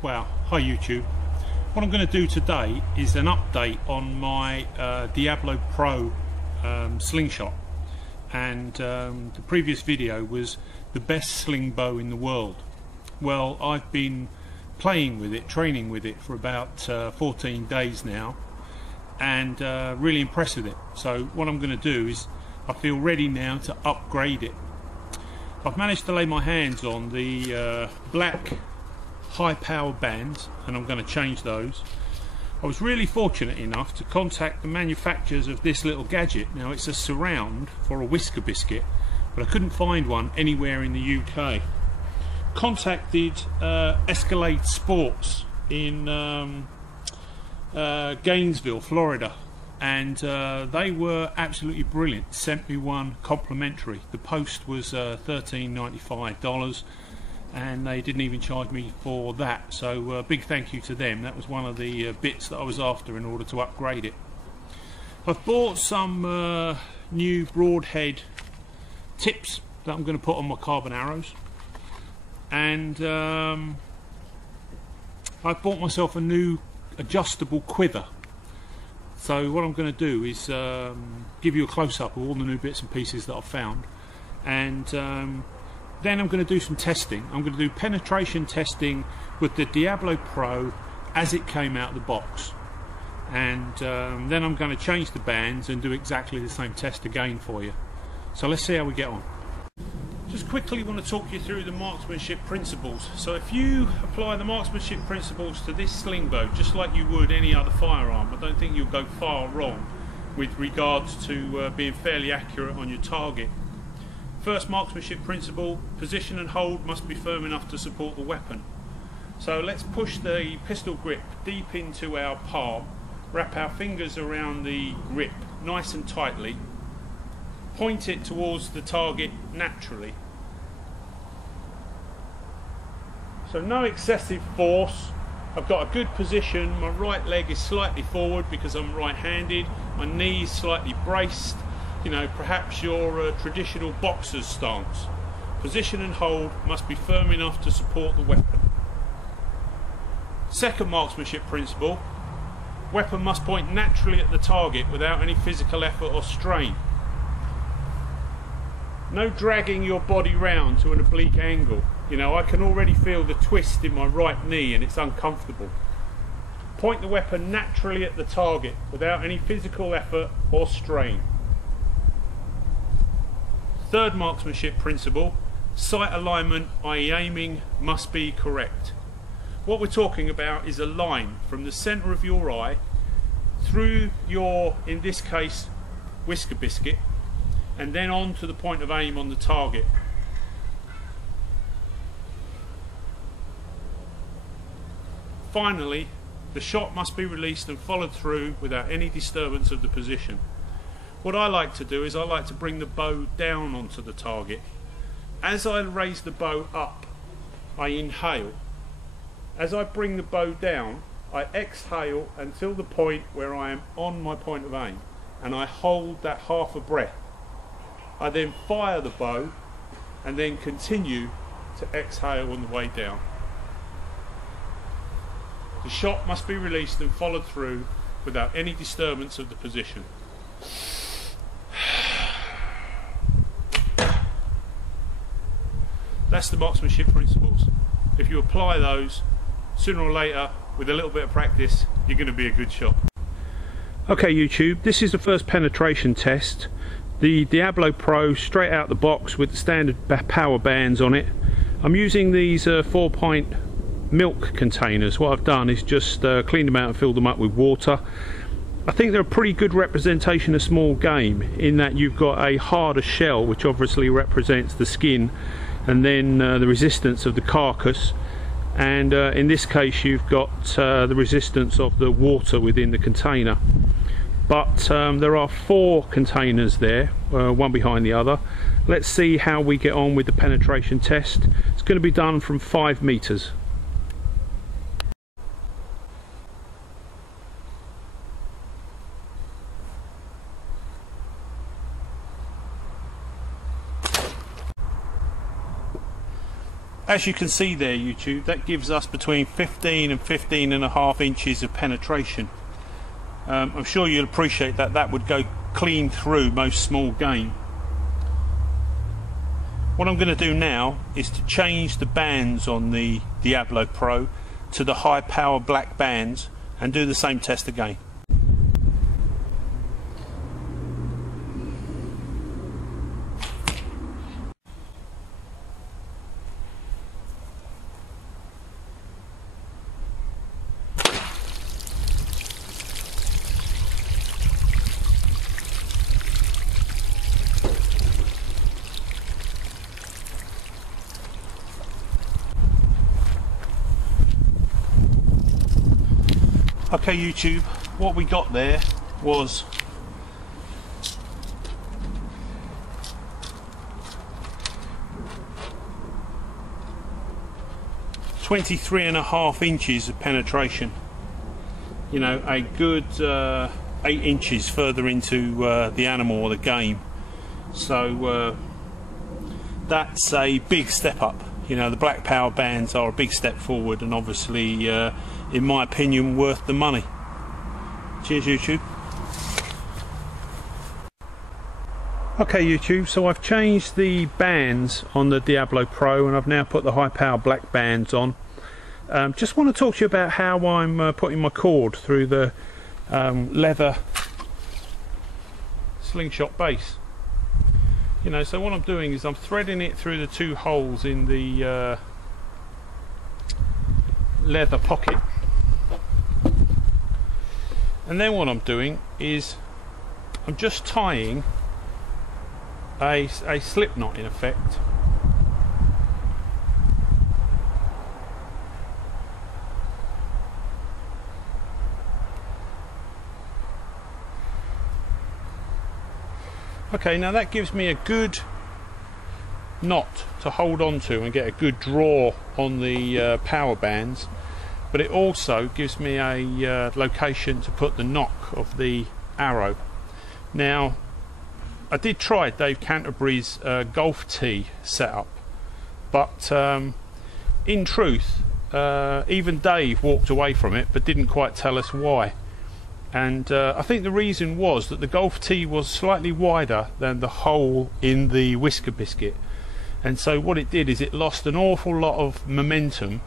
Well, hi YouTube. What I'm going to do today is an update on my Diablo Pro slingshot, and the previous video was the best slingbow in the world. Well, I've been playing with it, training with it for about 14 days now, and really impressed with it. So what I'm going to do is I feel ready now to upgrade it. I've managed to lay my hands on the black high power bands, and I'm going to change those. I was really fortunate enough to contact the manufacturers of this little gadget. Now, it's a surround for a whisker biscuit, but I couldn't find one anywhere in the UK. Contacted Escalade Sports in Gainesville, Florida, and they were absolutely brilliant. Sent me one complimentary. The post was $13.95, and they didn't even charge me for that, so big thank you to them. That was one of the bits that I was after in order to upgrade it. I've bought some new broadhead tips that I'm going to put on my carbon arrows, and I've bought myself a new adjustable quiver. So what I'm going to do is give you a close-up of all the new bits and pieces that I've found, and then I'm going to do some testing. I'm going to do penetration testing with the Diablo Pro as it came out of the box, and then I'm going to change the bands and do exactly the same test again for you. So let's see how we get on. Just quickly want to talk you through the Marksmanship Principles. So if you apply the Marksmanship Principles to this slingbow just like you would any other firearm, I don't think you'll go far wrong with regards to being fairly accurate on your target. First marksmanship principle: position and hold must be firm enough to support the weapon. So let's push the pistol grip deep into our palm, wrap our fingers around the grip nice and tightly, point it towards the target naturally. So no excessive force. I've got a good position. My right leg is slightly forward because I'm right-handed. My knees slightly braced. You know, perhaps your traditional boxer's stance. Position and hold must be firm enough to support the weapon. Second marksmanship principle: weapon must point naturally at the target without any physical effort or strain. No dragging your body round to an oblique angle. You know, I can already feel the twist in my right knee and it's uncomfortable. Point the weapon naturally at the target without any physical effort or strain. Third marksmanship principle: sight alignment, i.e. aiming, must be correct. What we're talking about is a line from the centre of your eye through your, in this case, whisker biscuit, and then on to the point of aim on the target. Finally, the shot must be released and followed through without any disturbance of the position. What I like to do is I like to bring the bow down onto the target. As I raise the bow up, I inhale. As I bring the bow down, I exhale until the point where I am on my point of aim, and I hold that half a breath. I then fire the bow and then continue to exhale on the way down. The shot must be released and followed through without any disturbance of the position. That's the marksmanship principles. If you apply those, sooner or later, with a little bit of practice, you're going to be a good shot. Okay YouTube, this is the first penetration test. The Diablo Pro straight out the box with the standard power bands on it. I'm using these 4-pint milk containers. What I've done is just cleaned them out and filled them up with water. I think they're a pretty good representation of small game, in that you've got a harder shell, which obviously represents the skin, and then the resistance of the carcass, and in this case you've got the resistance of the water within the container. But there are 4 containers there, one behind the other. Let's see how we get on with the penetration test. It's going to be done from 5 meters. as you can see there, YouTube, that gives us between 15 and 15.5 inches of penetration. I'm sure you'll appreciate that that would go clean through most small game. What I'm going to do now is to change the bands on the Diablo Pro to the high power black bands and do the same test again. Okay YouTube, what we got there was (23.5 inches) of penetration. You know, a good 8 inches further into the animal or the game. So that's a big step up. You know, the black power bands are a big step forward, and obviously in my opinion worth the money. Cheers YouTube. Okay YouTube, so I've changed the bands on the Diablo Pro and I've now put the high power black bands on. Just want to talk to you about how I'm putting my cord through the leather slingshot base. You know, so what I'm doing is I'm threading it through the 2 holes in the leather pocket, and then what I'm doing is I'm just tying a slip knot in effect. Okay, now that gives me a good knot to hold on to and get a good draw on the power bands, but it also gives me a location to put the nock of the arrow. Now, I did try Dave Canterbury's golf tee setup, but in truth, even Dave walked away from it but didn't quite tell us why. And I think the reason was that the golf tee was slightly wider than the hole in the whisker biscuit, and so what it did is it lost an awful lot of momentum.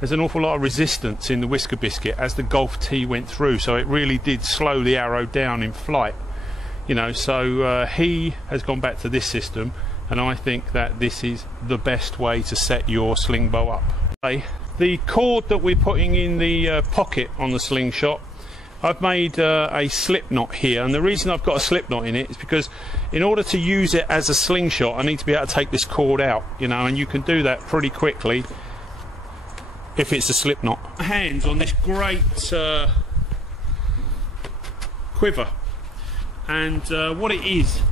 There's an awful lot of resistance in the whisker biscuit as the golf tee went through, so it really did slow the arrow down in flight. You know, so he has gone back to this system, and I think that this is the best way to set your Slingbow up. Okay, the cord that we're putting in the pocket on the slingshot, I've made a slip knot here, and the reason I've got a slip knot in it is because in order to use it as a slingshot I need to be able to take this cord out, you know, and you can do that pretty quickly if it's a slip knot. Hands on this great quiver, and what it is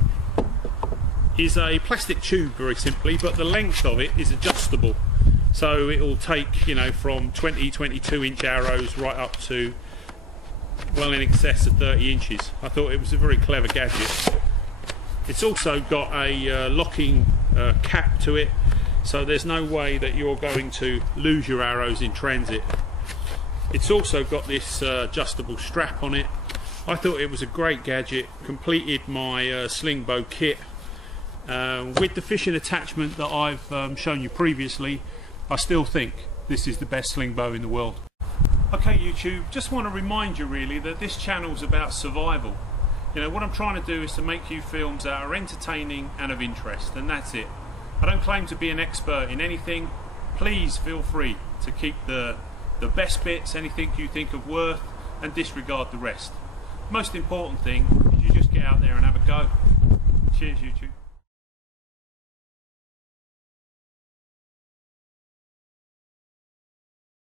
a plastic tube, very simply, but the length of it is adjustable, so it will take, you know, from 22 inch arrows right up to well in excess of 30 inches. I thought it was a very clever gadget. It's also got a locking cap to it, so there's no way that you're going to lose your arrows in transit. It's also got this adjustable strap on it. I thought it was a great gadget, completed my Slingbow kit. With the fishing attachment that I've shown you previously, I still think this is the best Slingbow in the world. Okay YouTube, just want to remind you really that this channel's about survival. You know, what I'm trying to do is to make you films that are entertaining and of interest, and that's it. I don't claim to be an expert in anything. Please feel free to keep the best bits, anything you think of worth, and disregard the rest. Most important thing is you just get out there and have a go. Cheers YouTube.